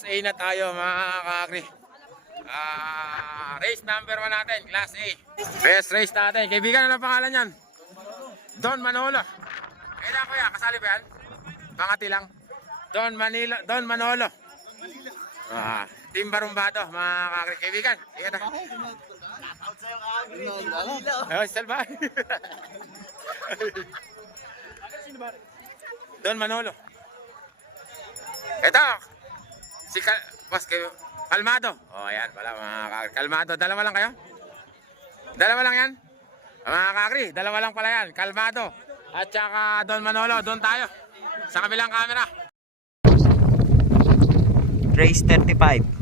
Class A na tayo mga kakri. Race number 1 natin, Class A. Best race natin. Kaibigan, ano pangalan yan? Don Manolo. Kailan kuya, kasali ba yan? Pangati lang. Don Manolo. Team Barumbado, mga kakri. Kaibigan, sige na. Oh, salba. Don Manolo. Ito, si Kalmado. Oh, ayan pala mga kakri. Kalmado, dalawa lang kayo? Dalawa lang yan? Mga kakri, dalawa lang pala yan. Kalmado at saka Don Manolo. Doon tayo sa kabilang camera. Race 35.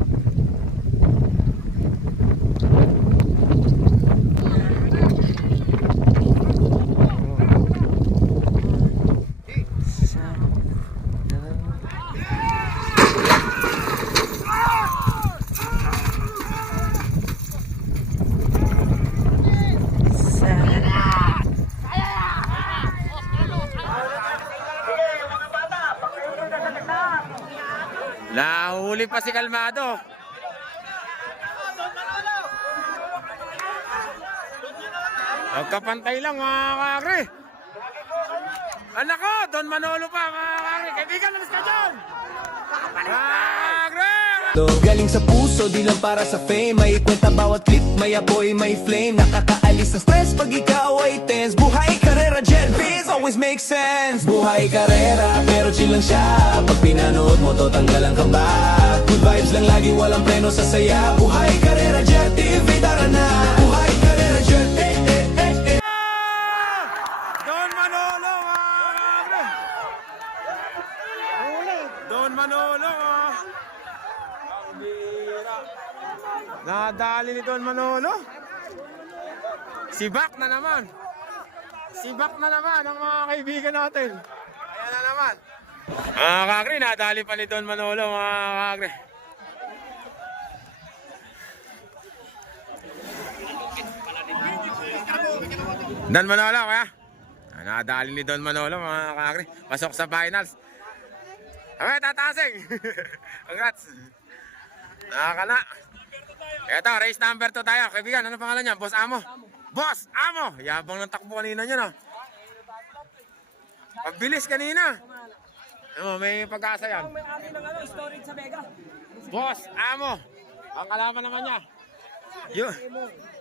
Nahuli pa si Kalmado. Magkapantay lang mga kakri. Anak ko, Don Manolo pa mga kakri. Kaibigan, nalis ka dyan! Kakri! Galing sa puso, di lang para sa fame. May kwenta bawat clip, may apoy, may flame. Nakakaalis ng stress pag ikaw ay tense. Buhay, karera, jet, biz, always makes sense. Buhay, karera, pero chill lang siya. Pag pinanood mo to, tanggal ang kaba. Good vibes lang lagi, walang preno sa saya. Buhay, karera, jet, TV, tara na. Buhay, karera, jet, Don Manolo mga kakri. Don Manolo nadali ni Don Manolo. Si Bak na naman. Si Bak na naman ang mga kaibigan natin. Ayan na naman. Mga kakri, nadali pa ni Don Manolo mga kakri. Don Manolo kaya? Nadali ni Don Manolo mga kakri. Pasok sa finals. Okay, tatasing. Congrats. Nakakala. Ito, race number 2 tayo. Kaibigan, ano pangalan niya? Boss Amo. Boss Amo! Yabang ng takbo kanina niya, no? Pagbilis kanina. Oh, may pag-asa yan. Boss Amo. Ang kalaman naman niya.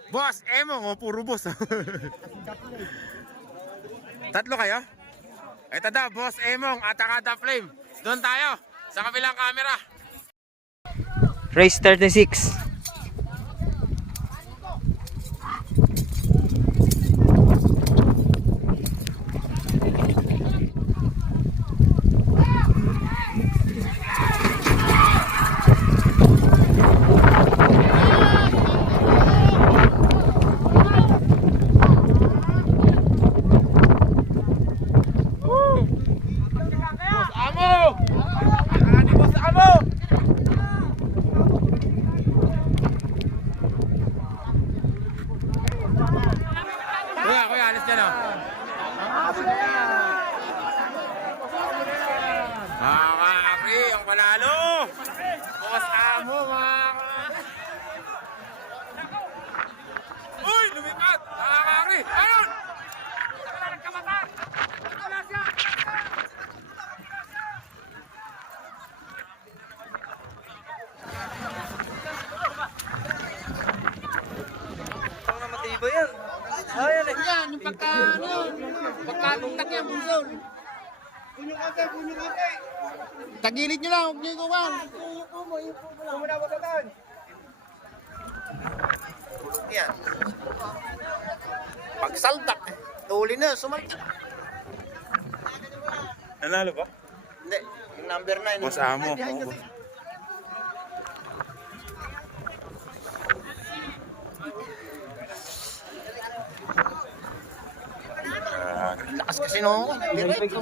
Boss Emo. Oh, puro boss. Tatlo kayo? Ito daw, Boss Emong at Akada Flame. Doon tayo, sa kabilang camera. Race 36. Kuya, alis dyan o. Mga kakri, ang panalo. Boss Amo, mga uy, lumipat. Mga kakri, ayun! Matibay yan. Yan, yung pagkanungtak yan, bunson. Punyo kate. Tagilid nyo lang, huwag nyo ikuwan. Yan. Pagsaldak, tuli na, sumaltak. Nanalo ba? Hindi, yung number 9. Boss Amo. Lakas kasi no. Direct.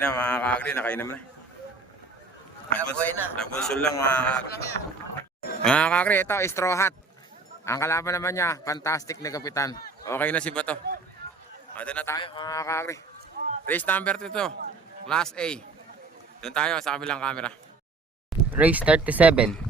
Nakain na mga kakri, nakain naman na. Nabusol lang mga kakri. Mga kakri, ito, straw hat. Ang kalaban naman niya, fantastic na kapitan. Okay na si Bato. Ito na tayo mga kakri. Race number 2 to, Class A. Doon tayo sa kabilang camera. Race 37.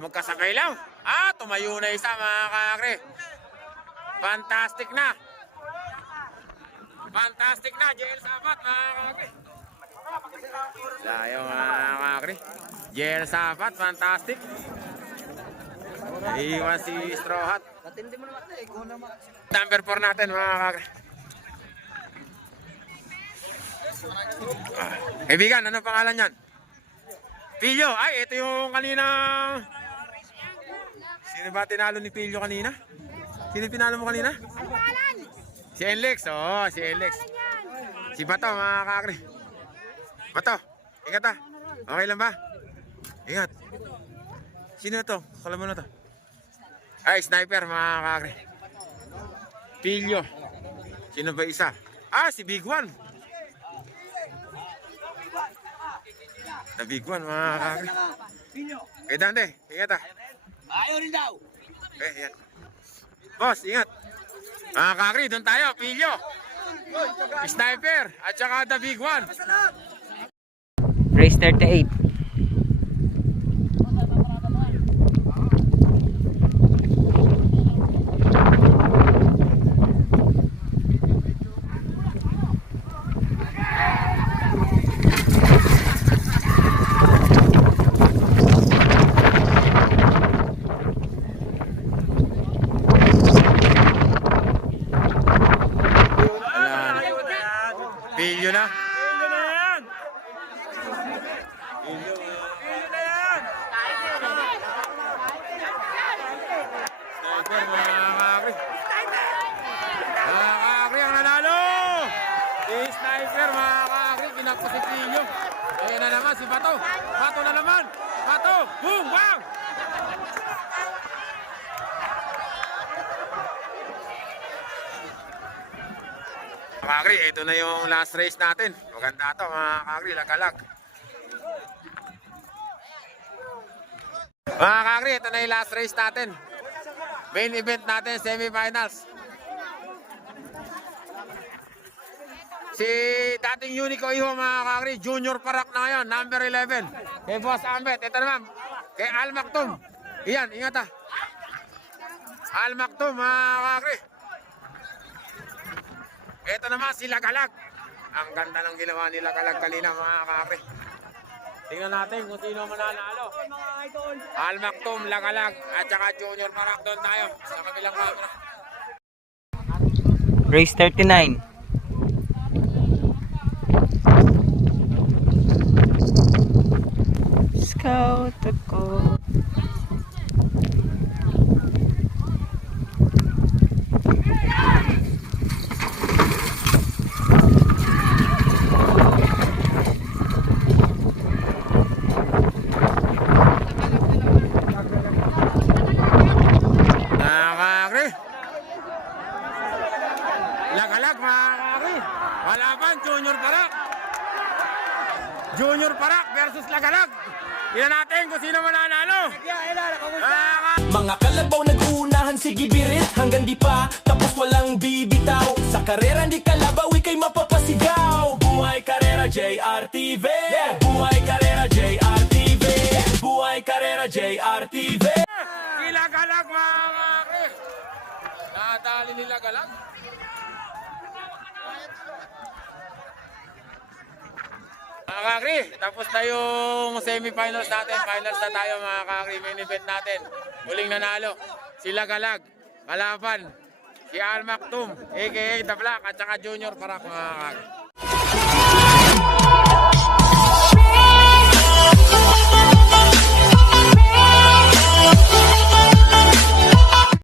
Magkasakay lang. Tumayo na isa mga kakri. Fantastic na. Fantastic na. JL Sabat mga kakri. Layo mga kakri. JL Sabat, fantastic. Iwan si Straw Hat. Number 4 natin mga kakri. Kaibigan, ano pangalan yan? Pilyo. Ay, ito yung kanina. Sino ba tinalo ni Pilyo kanina? Sino pinalo mo kanina? Si Alex. Oo, si Alex. Si Bato, mga kakri. Bato, ingat ha. Okay lang ba? Ingat. Sino to? Kala mo na to. Ay, sniper, mga kakri. Pilyo. Sino ba isa? Si Big One. The Big One, mga kakri. Okay, Dante, ingat ha. Ayaw rin daw. Yan. Boss, ingat. Mga kakri, doon tayo, Pilyo. Sniper, at saka the Big One. Race 38. Pilyo na. Sniper, mga kakri. Mga kakri ang nanalo. Si Sniper, mga kakri, kinakpo si Pilyo. Ayan na naman si Bato. Bato na naman. Bato, boom, bang! Mga kakri, ito na yung last race natin. Maganda ito mga kakri, lagalag. Mga kakri, ito na yung last race natin. Main event natin, semifinals. Si dating Unico Iho mga kakri, Junior Parak na ngayon, number 11. Kay Boss Ambet, ito naman. Kay Al Maktoum. Iyan, ingat ha. Al Maktoum mga kakri. Ito naman si Lagalag. Ang ganda ng ginawa ni Lagalag kanina mga kakri. Tingnan natin kung sino mananalo. Al Maktoum, Lagalag, at saka Junior Parak. Doon tayo sa kabilang camera. Race 39. Scout ako. Lagalag mga kakri. Walaban, Junior Parak. Junior Parak versus Lagalag. Tingnan natin kung sino mananalo. Mga kalabaw nag-uunahan, sige birit hanggang di pa tapos walang bibitaw. Sa karera di kalabaw, ikay mapapasigaw. Buhay karera JRTV. Buhay karera JRTV. Buhay karera JRTV. Si Lagalag mga kakri. Nadali ni Lagalag. Mga kakri, tapos na yung semifinals natin. Finals na tayo mga kakri. Main event natin. Muling nanalo. Sila Galag, Kalaban, si Al Maktoum, aka The Black, at saka Junior Parak mga kakri.